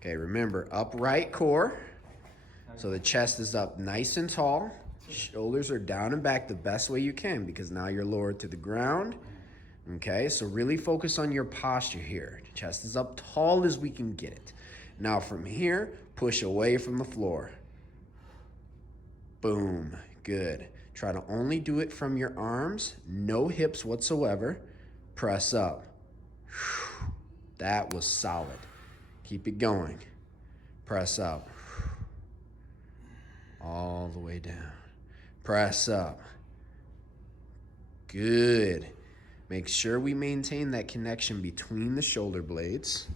Okay, remember, upright core. So the chest is up nice and tall. Shoulders are down and back the best way you can because now you're lowered to the ground. Okay, so really focus on your posture here. Chest is up tall as we can get it. Now from here, push away from the floor. Boom, good. Try to only do it from your arms, no hips whatsoever. Press up. That was solid. Keep it going. Press up. All the way down. Press up. Good. Make sure we maintain that connection between the shoulder blades.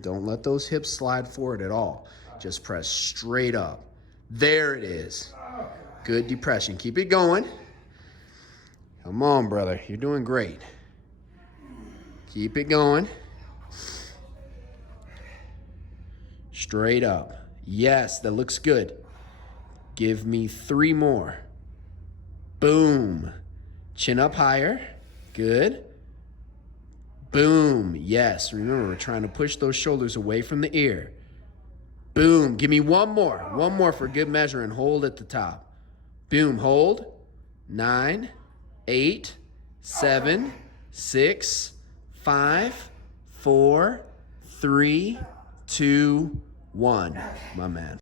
Don't let those hips slide forward at all. Just press straight up. There it is. Good depression. Keep it going. Come on, brother. You're doing great. Keep it going. Straight up. Yes, that looks good. Give me 3 more. Boom. Chin up higher. Good. Boom. Yes, remember, we're trying to push those shoulders away from the ear. Boom. Give me 1 more. 1 more for good measure and hold at the top. Boom. Hold. 9, 8, 7, 6, 5, 4, 3, 2, 1. My man.